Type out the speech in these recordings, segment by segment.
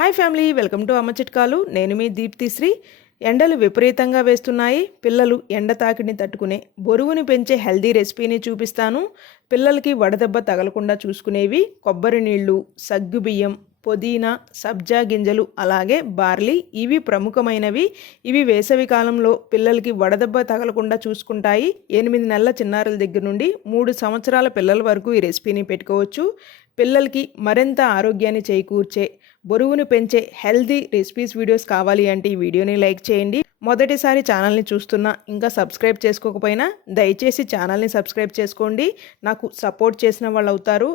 Hi family, welcome to అమ్మ చిట్కాలు. నేను మీ దీప్తిశ్రీ. ఎండలు విపరీతంగా వేస్తున్నాయి. పిల్లలు ఎండ తాకిడిని తట్టుకునే బరువుని పెంచే హెల్దీ రెసిపీని చూపిస్తాను. పిల్లలకి వడదెబ్బ తగలకుండా చూసుకునేవి కొబ్బరి నీళ్ళు, సగ్గుబియ్యం, పుదీనా, సబ్జా గింజలు, అలాగే బార్లీ. ఇవి ప్రముఖమైనవి. ఇవి వేసవి కాలంలో పిల్లలకి వడదెబ్బ తగలకుండా చూసుకుంటాయి. 8 నెలల చిన్నారుల దగ్గర నుండి 3 సంవత్సరాల పిల్లల వరకు ఈ రెసిపీని పెట్టుకోవచ్చు. పిల్లలకి మరింత ఆరోగ్యాన్ని చేకూర్చే, బరువును పెంచే హెల్దీ రెసిపీస్ వీడియోస్ కావాలి అంటే ఈ వీడియోని లైక్ చేయండి. మొదటిసారి ఛానల్ని చూస్తున్నా ఇంకా సబ్స్క్రైబ్ చేసుకోకపోయినా దయచేసి ఛానల్ని సబ్స్క్రైబ్ చేసుకోండి. నాకు సపోర్ట్ చేసిన వాళ్ళు అవుతారు.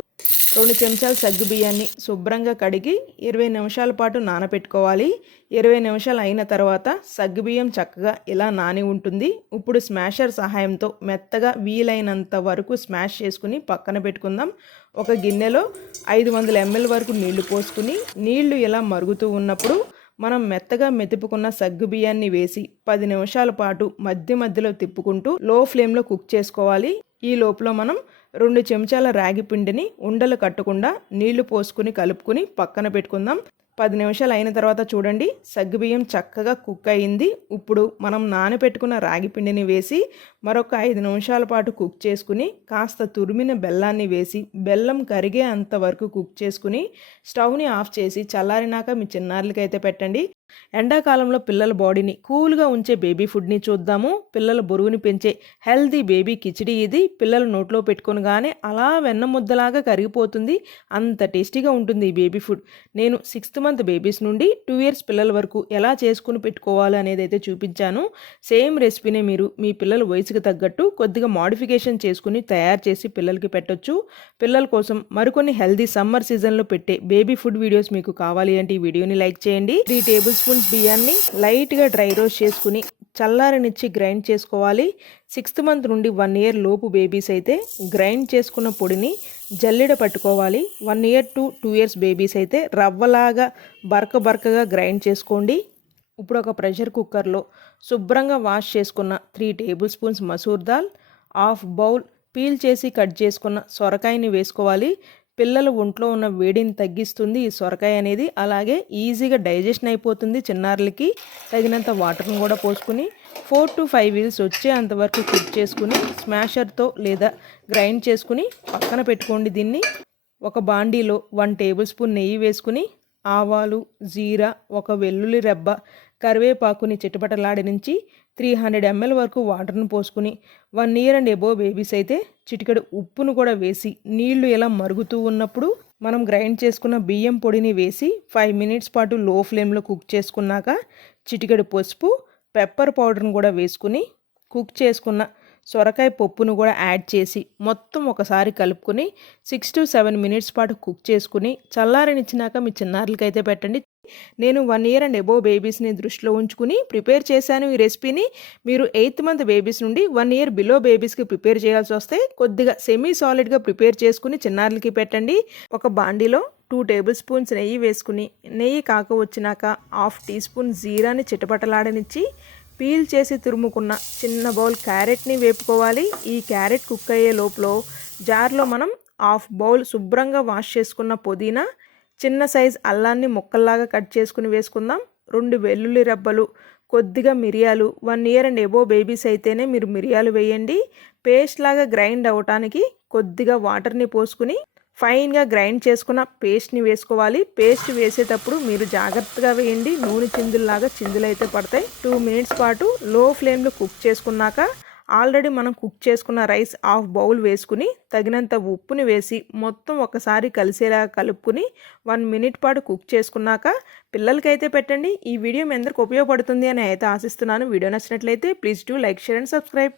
2 చెంచాలు సగ్గు బియ్యాన్ని శుభ్రంగా కడిగి 20 నిమిషాల పాటు నానబెట్టుకోవాలి. 20 నిమిషాలు అయిన తర్వాత సగ్గుబియ్యం చక్కగా ఇలా నాని ఉంటుంది. ఇప్పుడు స్మాషర్ సహాయంతో మెత్తగా వీలైనంత వరకు స్మాష్ చేసుకుని పక్కన పెట్టుకుందాం. ఒక గిన్నెలో 500 ml వరకు నీళ్లు పోసుకుని నీళ్లు ఇలా మరుగుతూ ఉన్నప్పుడు మనం మెత్తగా మెతుపుకున్న సగ్గు బియ్యాన్ని వేసి 10 నిమిషాల పాటు మధ్య మధ్యలో తిప్పుకుంటూ లో ఫ్లేమ్లో కుక్ చేసుకోవాలి. ఈ లోపల మనం 2 చెంచాల రాగి పిండిని ఉండలు కట్టకుండా నీళ్లు పోసుకుని కలుపుకుని పక్కన పెట్టుకుందాం. 10 నిమిషాలు అయిన తర్వాత చూడండి, సగ్గుబియ్యం చక్కగా కుక్ అయింది. ఇప్పుడు మనం నానబెట్టుకున్న రాగి పిండిని వేసి మరొక 5 నిమిషాల పాటు కుక్ చేసుకుని కాస్త తురిమిన బెల్లాన్ని వేసి బెల్లం కరిగే అంతవరకు కుక్ చేసుకుని స్టవ్ని ఆఫ్ చేసి చల్లారినాక మీ చిన్నారులకైతే పెట్టండి. ఎండాకాలంలో పిల్లల బాడీని కూల్గా ఉంచే బేబీ ఫుడ్ని చూద్దాము. పిల్లల బరువుని పెంచే హెల్దీ బేబీ కిచిడి ఇది. పిల్లలు నోట్లో పెట్టుకొనగానే అలా వెన్న ముద్దలాగా కరిగిపోతుంది. అంత టేస్టీగా ఉంటుంది ఈ బేబీ ఫుడ్. నేను 6th మంత్ బేబీస్ నుండి 2 years పిల్లల వరకు ఎలా చేసుకుని పెట్టుకోవాలి అనేది అయితే చూపించాను. సేమ్ రెసిపీనే మీరు మీ పిల్లల వయసుకు తగ్గట్టు కొద్దిగా మోడిఫికేషన్ చేసుకుని తయారు చేసి పిల్లలకి పెట్టొచ్చు. పిల్లల కోసం మరికొన్ని హెల్దీ సమ్మర్ సీజన్లో పెట్టే బేబీ ఫుడ్ వీడియోస్ మీకు కావాలి అంటే ఈ వీడియోని లైక్ చేయండి. 3 tablespoons బియ్యాన్ని లైట్గా డ్రై రోస్ట్ చేసుకుని చల్లారనిచ్చి గ్రైండ్ చేసుకోవాలి. 6th మంత్ నుండి 1 year లోపు బేబీస్ అయితే గ్రైండ్ చేసుకున్న పొడిని జల్లెడ పట్టుకోవాలి. 1 year to 2 years బేబీస్ అయితే రవ్వలాగా బరకగా గ్రైండ్ చేసుకోండి. ఇప్పుడు ఒక ప్రెషర్ కుక్కర్లో శుభ్రంగా వాష్ చేసుకున్న 3 tablespoons masoor dal, half bowl peel చేసి కట్ చేసుకున్న సొరకాయని వేసుకోవాలి. పిల్లల ఒంట్లో ఉన్న వేడిని తగ్గిస్తుంది ఈ సొరకాయ అనేది. అలాగే ఈజీగా డైజెషన్ అయిపోతుంది. చిన్నారులకి తగినంత వాటర్ని కూడా పోసుకుని 4 to 5 whistles వచ్చే అంతవరకు కుక్ చేసుకుని స్మాషర్తో లేదా గ్రైండ్ చేసుకుని పక్కన పెట్టుకోండి. దీన్ని ఒక బాండీలో 1 tablespoon నెయ్యి వేసుకుని ఆవాలు, జీరా, ఒక వెల్లుల్లి రెబ్బ, కరివేపాకుని చిటపటలాడించి 300 ml వరకు వాటర్ను పోసుకుని 1 year and above బేబీస్ అయితే చిటికెడు ఉప్పును కూడా వేసి నీళ్లు ఇలా మరుగుతూ ఉన్నప్పుడు మనం గ్రైండ్ చేసుకున్న బియ్యం పొడిని వేసి 5 minutes పాటు లో ఫ్లేమ్లో కుక్ చేసుకున్నాక చిటికెడు పసుపు, పెప్పర్ పౌడర్ను కూడా వేసుకుని కుక్ చేసుకున్న సొరకాయ పప్పును కూడా యాడ్ చేసి మొత్తం ఒకసారి కలుపుకొని 6 to 7 minutes పాటు కుక్ చేసుకుని చల్లారనిచ్చినాక మీ చిన్నారులకైతే పెట్టండి. నేను 1 year and above బేబీస్ని దృష్టిలో ఉంచుకుని ప్రిపేర్ చేశాను ఈ రెసిపీని. మీరు 8th మంత్ బేబీస్ నుండి 1 year బిలో బేబీస్కి ప్రిపేర్ చేయాల్సి వస్తే కొద్దిగా సెమీ సాలిడ్గా ప్రిపేర్ చేసుకుని చిన్నారులకి పెట్టండి. ఒక బాండీలో 2 tablespoons నెయ్యి వేసుకుని నెయ్యి కాక వచ్చినాక 1/2 teaspoon జీరాని చిటపటలాడనిచ్చి పీల్ చేసి తురుముకున్న చిన్న బౌల్ క్యారెట్ని వేపుకోవాలి. ఈ క్యారెట్ కుక్ అయ్యే లోపల జార్లో మనం 1/2 bowl శుభ్రంగా వాష్ చేసుకున్న పుదీనా, చిన్న సైజ్ అల్లాన్ని ముక్కల్లాగా కట్ చేసుకుని వేసుకుందాం. 2 వెల్లుల్లి రెబ్బలు, కొద్దిగా మిరియాలు. 1 year and above బేబీస్ అయితేనే మీరు మిరియాలు వేయండి. పేస్ట్ లాగా గ్రైండ్ అవ్వటానికి కొద్దిగా వాటర్ని పోసుకుని ఫైన్గా గ్రైండ్ చేసుకున్న పేస్ట్ని వేసుకోవాలి. పేస్ట్ వేసేటప్పుడు మీరు జాగ్రత్తగా వేయండి. నూనె చిందుల్లాగా చిందులు అయితే పడతాయి. 2 minutes పాటు లో ఫ్లేమ్లో కుక్ చేసుకున్నాక ఆల్రెడీ మనం కుక్ చేసుకున్న రైస్ 1/2 bowl వేసుకుని తగినంత ఉప్పుని వేసి మొత్తం ఒకసారి కలిసేలా కలుపుకుని 1 minute పాటు కుక్ చేసుకున్నాక పిల్లలకైతే పెట్టండి. ఈ వీడియో మీ అందరికి ఉపయోగపడుతుంది అని అయితే ఆశిస్తున్నాను. వీడియో నచ్చినట్లయితే please do like, share and subscribe.